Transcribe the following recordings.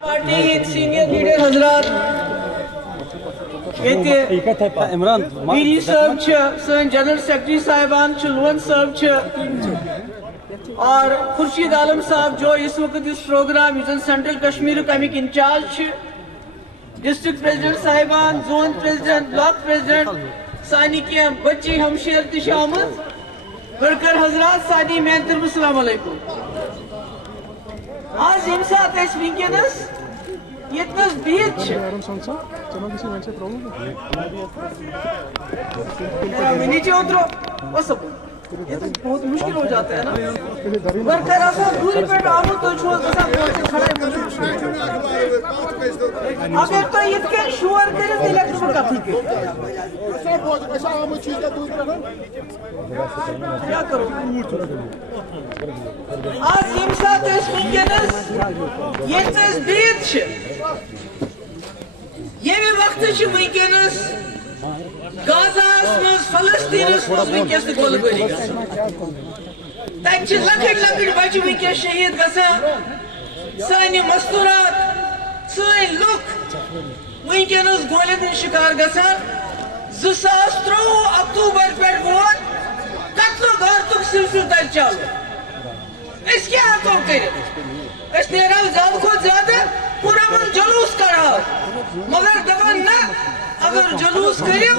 Party senior leader हजरात इमरान मीरी साहब सन जनरल सेक्रेटरी साहिबान लोन साहब और खुर्शीद आलम साहब जो इस वक्त इस प्रोग्राम सेंट्रल कश्मीर अमिक इंचार्ज डिस्ट्रिक्ट प्रेसिडेंट साहिबान जोन प्रेसिडेंट ब्लॉक प्रेसिडेंट सानी की बच्ची हमशेर तशामत वर्कर हजरात सानी मेहतर अस्सलाम वालेकुम। आज यम सात वनस यतनस बीत नीचे उतरो ये तो बहुत मुश्किल हो जाता है ना वर्कर दूरी पे आमो तो अगर तो ये शोर करे इलेक्शन का ठीक क्या करो आज यम सात वनस यतनस बीत ये वक्त वनस गाज़ास मज फलस्तीनस मज वनस गोलबारी तक लकट लकट बच्चे वनस शहीद गसान सानि मस्तूरात सन लुक वनस गोलियन शिकार गसान 2023 अक्टूबर पे वोन कत्ल गारतुक सिलसिल तक चालू क्या हको कर ज्यादा खुद ज्यादा पूरा मन जुलूस करा मगर दबन ना अगर जुलूस करो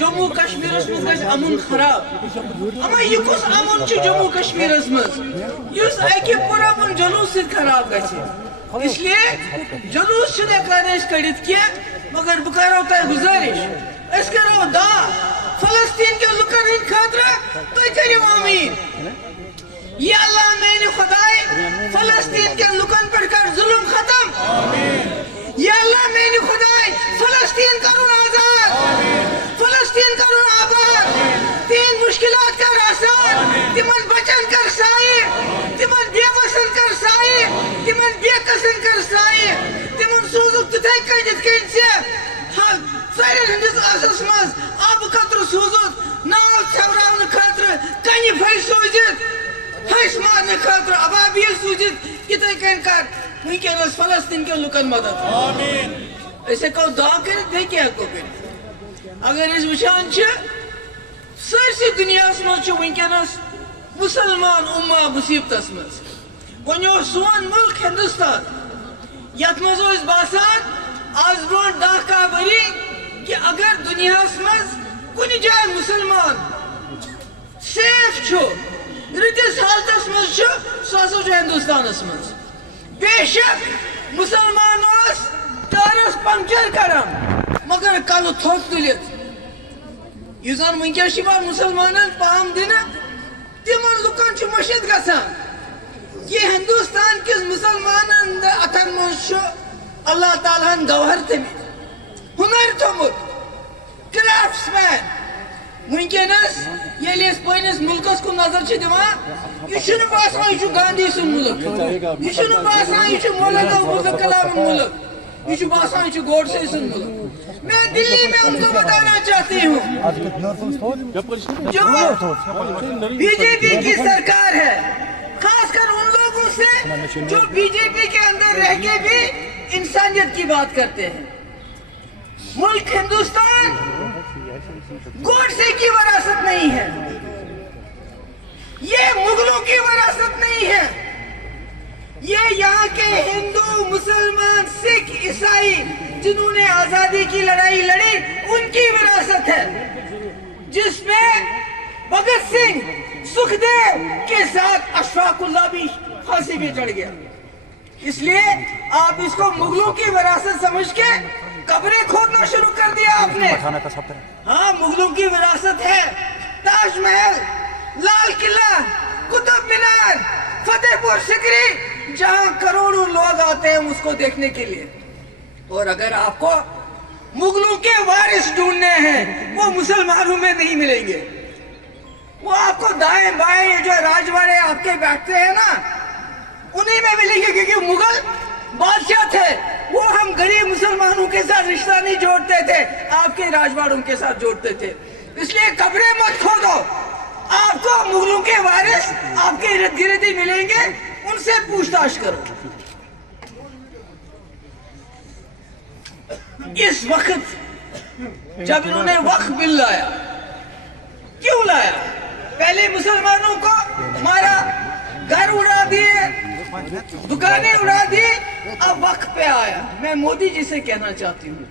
जम्मू कश्मीर मज अमन खराब अमा यह कुछ अमन जम्मू कश्मीर मज अकि पूरा मन जुलूस खराब गे इसलिए जुलूस कड़ित की मगर बह करो तुम गुजारिश करो दा फलस्तीन के लुकन हंद खातिर तुम करो आमीन ये अल्लाह मेरे खुदाए फलस्तीन के लुकन पर कर जुल्म खत्म ये अल्लाह मेरे खुदाए फलस्तीन करुण आजाद फलस्तीन करुण आबाद तीन मुश्किलात कर आसान तिमन बचन कर साए तिमन बेबसन कर साए तिमन बेकसन कर साए तिमन सूजुक तुथे कजित कन से हाल सारे हंदिस आसस मज आब कत्र सूजुक नाव छवरावन खातिर कनि फै सूजित फैस मारने खातिर अबाबील सूजित कितने कन कर वनस फलस्तीन के लुकन मदद आमीन ऐसे कहो दुआ कर दे क्या को अगर इस वशान सरसी दुनिया मज वनस मुसलमान उम्मा मुसीबत मज वो सोन मुल्क हिंदुस्तान यथ मज बासान आज ब्रो 10 वरी कि अगर दुनिया मज कुन जाय मुसलमान सेफ रतिस हालतस मज सो हिंदुस्तान मज बेशक मुसलमान टारस पंक्चर करान मगर कल थोक तुलित वन मुसलमान पाम दिन तिम लुकन मशिद गसान ये हिंदुस्तान किस मुसलमान अथन मज अल्लाह ताला गवहर थमित हुनर थोमुत क्राफ्ट्समैन वनस ये पस मुल्कस कुन नजर दिवान यह बसान यह गांधी सुन मुल्क यह बसान यह मौलाना अबुल कलाम मुल्क यह बसान यह गोडसे सुन मुल्क मैं दिल्ली में उनको बताना चाहती हूँ जो बीजेपी की सरकार है खासकर उन लोगों से जो बीजेपी के अंदर रह के भी इंसानियत की बात करते हैं मुल्क हिंदुस्तान गोडसे की विरासत नहीं है ये मुगलों की विरासत नहीं है ये यहाँ के हिंदू मुसलमान सिख ईसाई जिन्होंने आजादी की लड़ाई लड़ी उनकी विरासत है जिसमें भगत सिंह सुखदेव के साथ अशफाकुल्लाह भी फांसी पे चढ़ गया इसलिए आप इसको मुगलों की विरासत समझ के कब्रें खोदना शुरू कर दिया आपने हाँ मुगलों की विरासत है ताजमहल लाल किला कुतुब मीनार फतेहपुर सिकरी जहां करोड़ों लोग आते हैं उसको देखने के लिए और अगर आपको मुगलों के वारिस ढूंढने हैं वो मुसलमानों में नहीं मिलेंगे वो आपको दाएं बाएं जो राजवाड़े आपके बैठते हैं ना उन्हीं में मिलेंगे क्योंकि मुगल बादशाह थे वो हम गरीब मुसलमानों के साथ रिश्ता नहीं जोड़ते थे आपके राजवाड़ों के साथ जोड़ते थे इसलिए कब्रें मत खोदो आपको मुगलों के वारिस आपके इर्द गिर्द ही मिलेंगे उनसे पूछताछ करो इस वक्त जब इन्होंने वक्फ बिल लाया, क्यों लाया? पहले मुसलमानों को मारा, घर उड़ा दिए, दुकानें उड़ा दी, अब वक्फ पे आया। मैं मोदी जी से कहना चाहती हूँ,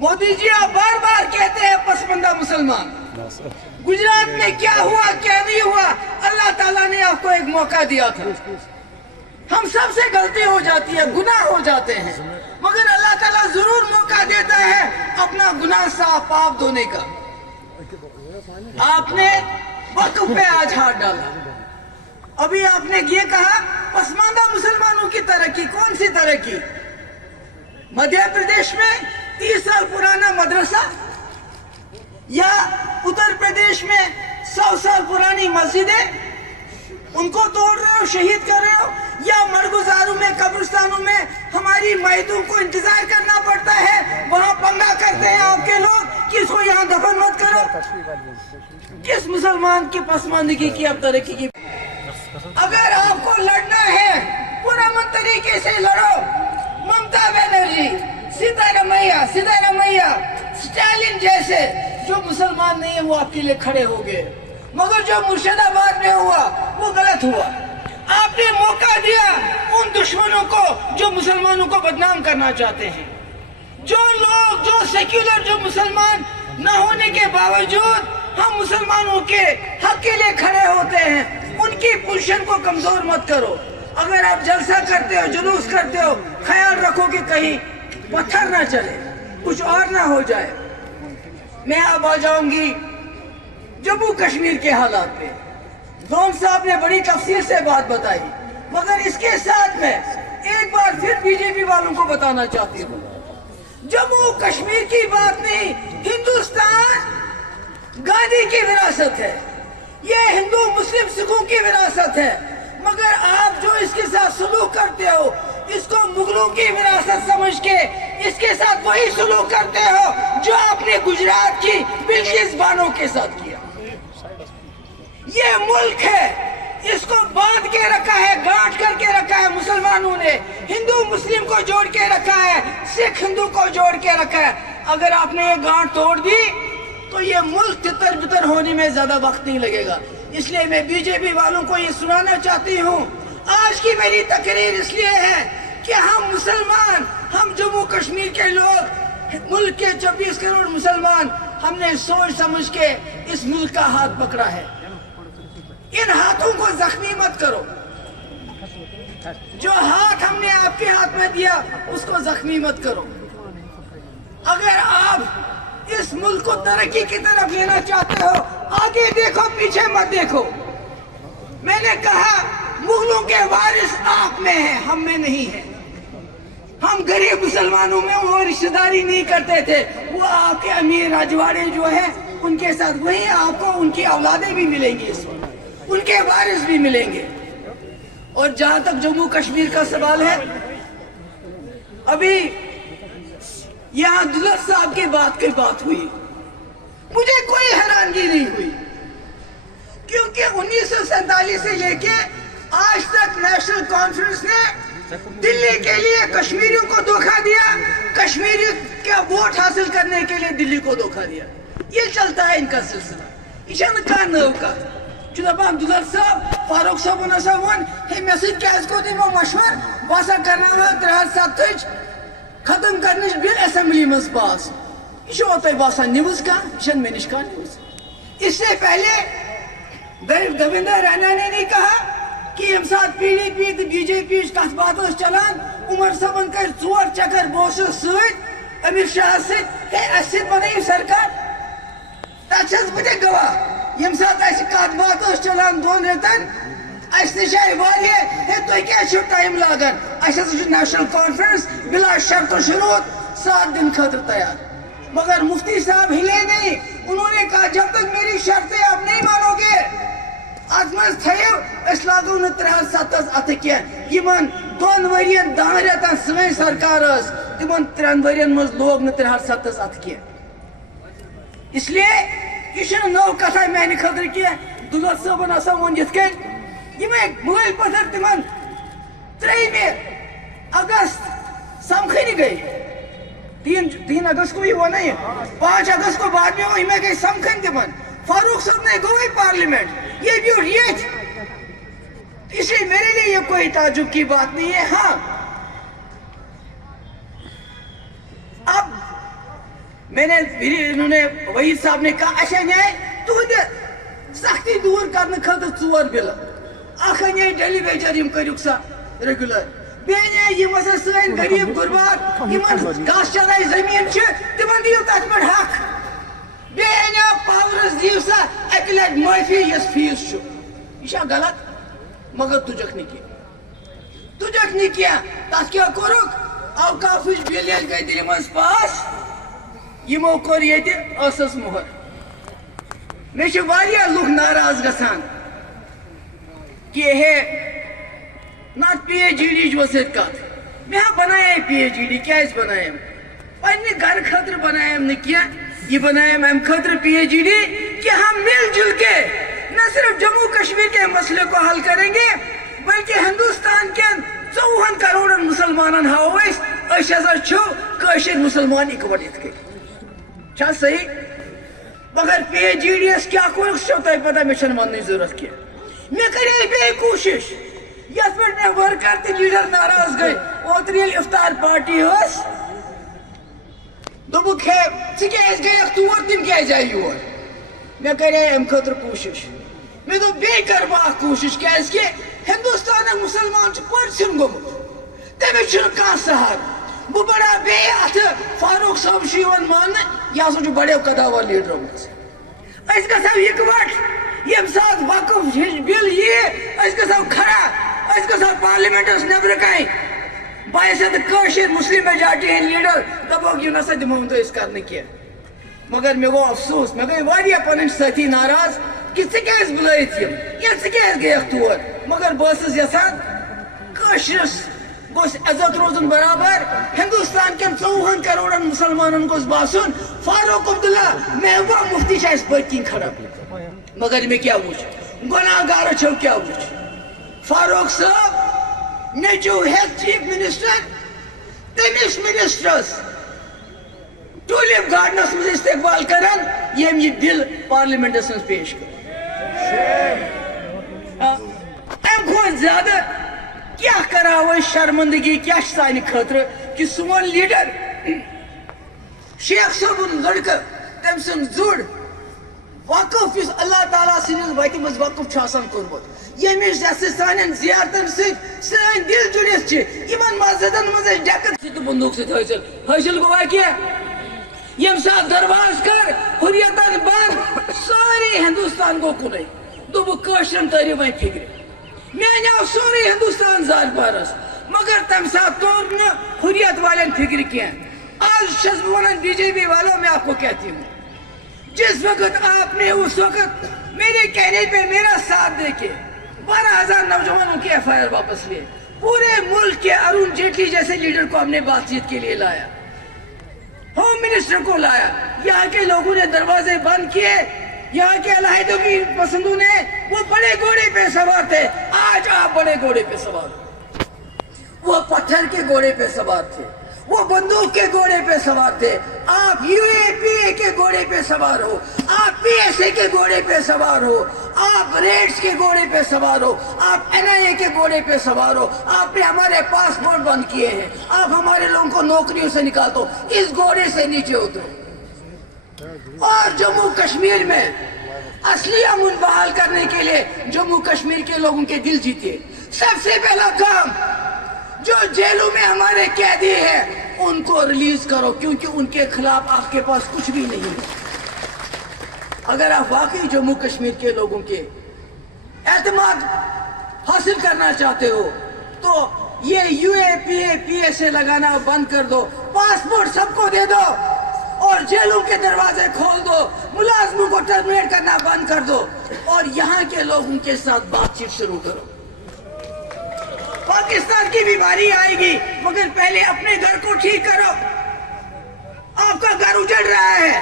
मोदी जी आप बार बार कहते हैं पसमंदा मुसलमान, गुजरात में क्या हुआ क्या नहीं हुआ, अल्लाह ताला ने आपको एक मौका दिया था। हम सबसे गलती हो जाती है, गुनाह हो जाते हैं, मगर अल्लाह ताला जरूर मौका देता है अपना गुनाह साफ पाप धोने का। आपने वक्फ पे आज हाथ डाला, अभी आपने ये कहा पसमानदा मुसलमानों की तरक्की, कौन सी तरक्की? मध्य प्रदेश में 30 साल पुराना मदरसा, या उत्तर प्रदेश में 100 साल पुरानी मस्जिदें, उनको तोड़ रहे हो, शहीद कर रहे हो, या मरगुजारों में, कब्रिस्तानों में हमारी मैयतों को इंतजार करना पड़ता है, वहां पंगा करते हैं आपके लोग कि इसको यहाँ दफन मत करो। किस मुसलमान की पसमानदगी की अब तरक्की की? अगर आपको लड़ना है पुरअमन तरीके से लड़ो। ममता बनर्जी, सिद्धारमैया, स्टालिन जैसे जो मुसलमान नहीं है वो आपके लिए खड़े हो गए, मगर जो मुर्शिदाबाद में हुआ वो गलत हुआ। आपने मौका दिया उन दुश्मनों को जो मुसलमानों को बदनाम करना चाहते हैं। जो लोग, जो सेक्युलर, जो मुसलमान न होने के बावजूद हम मुसलमानों के हक के लिए खड़े होते हैं, उनकी पोजीशन को कमजोर मत करो। अगर आप जलसा करते हो, जुलूस करते हो, ख्याल रखो कि कहीं पत्थर ना चले, कुछ और ना हो जाए। मैं अब आ जाऊंगी जम्मू कश्मीर के हालात पे। डॉन साहब ने बड़ी तफसील से बात बताई, मगर इसके साथ में एक बार फिर बीजेपी वालों को बताना चाहती हूँ, जम्मू कश्मीर की बात नहीं, हिंदुस्तान गांधी की विरासत है, ये हिंदू मुस्लिम सिखों की विरासत है, मगर आप जो इसके साथ सलूक करते हो, इसको मुगलों की विरासत समझ के इसके साथ वही सलूक करते हो जो आपने गुजरात की बिल्किस बानो के साथ किया। ये मुल्क है, इसको बांध के रखा है, गांठ करके रखा है मुसलमानों ने, हिंदू मुस्लिम को जोड़ के रखा है, सिख हिंदू को जोड़ के रखा है। अगर आपने ये गांठ तोड़ दी तो ये मुल्क तितर बितर होने में ज्यादा वक्त नहीं लगेगा। इसलिए मैं बीजेपी वालों को ये सुनाना चाहती हूँ, आज की मेरी तकरीर इसलिए है कि हम मुसलमान, हम जम्मू कश्मीर के लोग, मुल्क के 24 करोड़ मुसलमान, हमने सोच समझ के इस मुल्क का हाथ पकड़ा है। इन हाथों को जख्मी मत करो। जो हाथ हमने आपके हाथ में दिया उसको जख्मी मत करो। अगर आप इस मुल्क को तरक्की की तरफ लेना चाहते हो, आगे देखो, पीछे मत देखो। मैंने कहा मुगलों के वारिस आप में हैं, हम में नहीं है। हम गरीब मुसलमानों में वो रिश्तेदारी नहीं करते थे, वो आपके अमीर रजवाड़े जो हैं उनके साथ, वही आपको उनकी औलादें भी मिलेंगी, इस वक्त उनके वारिस भी मिलेंगे। और जहां तक जम्मू कश्मीर का सवाल है, अभी यहाँ दुलत साहब की बात हुई, मुझे कोई हैरानगी नहीं हुई, क्योंकि 1947 से लेके आज तक नेशनल कॉन्फ्रेंस ने दिल्ली के लिए कश्मीरियों को धोखा दिया, कश्मीरी का वोट हासिल करने के लिए दिल्ली को धोखा दिया। ये चलता है इनका सिलसिला। इशन का नौका चुनाव दुलत साहब, फारूक साहब वन हे मैसेज क्या को दिमो मशवर बसा करना 307 खत्म करने बिल असेंबली में पास। यह तुम बसान न्यूज का, यह मे निश न्यूज। इससे पहले देवेंद्र रैना ने नहीं कहा कि यम साथ PDP तो BJP कत बात चलान, उमर साहबन कर 4 चक्कर बोस अमित शाह से बन सरकार, तस बह गवाह। यम साथ कत बात चलान 2 रेतन, तुम क्या टाइम लागन, नेशनल कॉन्फ्रेंस बिला शर्त शुरूत 7 दिन खतर तैयार, मगर मुफ्ती साहब हिले नहीं। उन्होंने कहा जब तक मेरी शर्तें आप नहीं मानोगे, अत मज थो लागो न 307 अथ क्या 2 वरियन 10 रेतन सन सरकार तिमन 3 वरियन मज लोग न 307 अथ क्या। इसलिए यह नव कथा माने खतर क्या। दुलत साहबन हसा वो मोबाइल पत्थर तिमन 3 अगस्त समखन गई, 3 अगस्त को ही हुआ नहीं, 5 अगस्त को बाद में हुआ, मैं गई समखन तिमन फारूक साहब ने गई पार्लियामेंट, ये भी और ये इसलिए मेरे लिए ये कोई ताजुब की बात नहीं है। हाँ, अब मैंने इन्होंने वहीद साहब ने कहा अच्छा न्याय तुहद सख्ती दूर करने खतर 4 बिल अख न्याय डेली वेजर यम करियो सा रेगुलर बेने यम हसा सन गरीब गुरबात यमन घास चराई जमीन छ तिमन दियो तथ पर हक बेने पावर्स दियो सा अकले माफी यस फीस छ यह गलत मगर तुझक नहीं किया तथ क्या करुक अवकाफिश बिल गई दिल पास यमो कोर ये असस मोहर मे लुक नाराज गसान कि हे ना PhD वसत कत मे बनाए PhD क्या बनाए पे घर खतर बनाए ये बनाए अम खतर PhD कि हम मिलजुल के न सिर्फ जम्मू कश्मीर के मसले को हल करेंगे बल्कि हिंदुस्तान के 54 करोड़ मुसलमान हाव मुसलमान इकवट क्या सही मगर PhD क्या तुम पता मे वन जरूरत की मे करे कोशिश यथ पे वर्कर तो लीडर नाराज गई ओतर इफ्तार पार्टी दोपुक है गई तोर तम क्या जाए योर मे करे अम खतर कोशिश मे दो बे कर कोशिश क्या हिंदुस्तान मुसलमान पर्सन गोमुत तमिस कह सहार बह बड़ा बे अत फारूक साहब मान यह हसा बड़ो कदावर लीडरों मज गो इकवट यम सात वकफ बिल ये गो खड़ा गो पार्लियामेंटस नबर कन बहस मुस्लिम मेजॉरिटी हंद लीडर दपोक यह नसा दिमो कर मगर मे गो अफसोस मे गई वारिया पन साथी नाराज कि क्या बुलायत क्या गयक तोर मगर बस यसान गोस इज्जत रोजन बराबर हिंदुस्तान के 54 करोड़ मुसलमान गोस बासन फारूक अब्दुल्ला महबूबा मुफ्ती पत्न खड़ा मगर मे क्या वुच गुनाहगार छो क्या वुच फारूक साहब नचो है चीफ मिनिस्टर तमिस मिनिस्टरस टूलिप गार्डनस मज इस्तकबाल करान यम ये बिल पार्लियामेंटस मज पेश कर अम ज्यादा क्या करा शर्मंदगी क्या सान खतर कि सोन लीडर शेख साहब लड़का तम सुन जुड़ वकफ इस अल्लाह ताला सिंस वत मज वकफ कोर्मुत यमिश सान जियारतन सन दिल जुड़ित मस्जिदन मज डकत बंदूक हासिल गो क्या यम सात दरवाज कर हुर्रियतन बंद सारे हिंदुस्तान गो कुन दोशन तरियो वह फिक्र मे आव सोरे हिंदुस्तान जाल बारस मगर तम सात तोर न हुर्रियत वाले फिक्र क्या आज वन BJP वालों मैं आपको कहती हूँ जिस वक्त आपने उस वक्त मेरे कहने पे मेरा साथ देके 12,000 नौजवानों के FIR वापस लिए पूरे मुल्क के अरुण जेटली जैसे लीडर को हमने बातचीत के लिए लाया होम मिनिस्टर को लाया यहाँ के लोगों ने दरवाजे बंद किए यहाँ के अलाहिदों की पसंदों ने वो बड़े घोड़े पे सवार थे आज आप बड़े घोड़े पे सवार वो पत्थर के घोड़े पे सवार थे वो बंदूक के घोड़े पे सवार थे आप UAPA के घोड़े पे सवार हो आप PSA के घोड़े पे सवार हो आप रेड्स के घोड़े पे सवार हो आप NIA के घोड़े पे सवार हो आपने हमारे पासपोर्ट बंद किए हैं आप हमारे लोगों को नौकरियों से निकाल दो इस घोड़े से नीचे उतरो और जम्मू कश्मीर में असली अमन बहाल करने के लिए जम्मू कश्मीर के लोगों के दिल जीते सबसे पहला काम जो जेलों में हमारे कैदी हैं उनको रिलीज करो क्योंकि उनके खिलाफ आपके पास कुछ भी नहीं है अगर आप वाकई जम्मू कश्मीर के लोगों के एतमाद हासिल करना चाहते हो तो ये UAPA PSA लगाना बंद कर दो पासपोर्ट सबको दे दो और जेलों के दरवाजे खोल दो मुलाजमों को टर्मिनेट करना बंद कर दो और यहाँ के लोगों के साथ बातचीत शुरू करो पाकिस्तान की बीमारी आएगी मगर पहले अपने घर को ठीक करो आपका घर उजड़ रहा है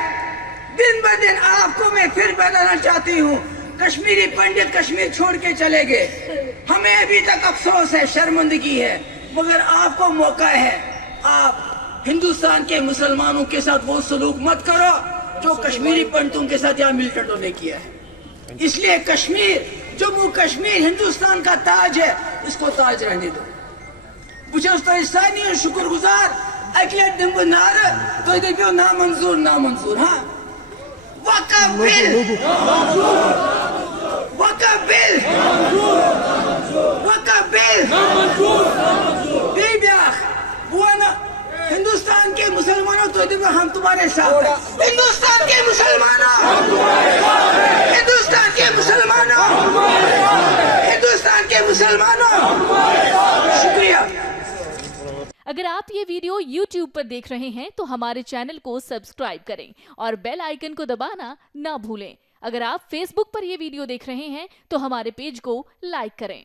दिन ब दिन आपको मैं फिर बताना चाहती हूँ कश्मीरी पंडित कश्मीर छोड़ के चले गए हमें अभी तक अफसोस है शर्मिंदगी है मगर आपको मौका है आप हिंदुस्तान के मुसलमानों के साथ वो सलूक मत करो जो कश्मीरी पंडितों के साथ यहाँ मिलिटेंटों ने किया है। इसलिए कश्मीर, जम्मू कश्मीर हिंदुस्तान का ताज है, इसको ताज रहने दो। शुक्रगुजार अगले दिन नार तो देखो नामंजूर नामंजूर। हाँ, वक़्फ़ बिल, वक़्फ़ बिल, वक़्फ़ बिल हिंदुस्तान के मुसलमानों तो देखो हम तुम्हारे साथ हैं। हिंदुस्तान के मुसलमानों, हिंदुस्तान के मुसलमानों, हिंदुस्तान के मुसलमानों, शुक्रिया। अगर आप ये वीडियो YouTube पर देख रहे हैं तो हमारे चैनल को सब्सक्राइब करें और बेल आइकन को दबाना ना भूलें। अगर आप Facebook पर ये वीडियो देख रहे हैं तो हमारे पेज को लाइक करें।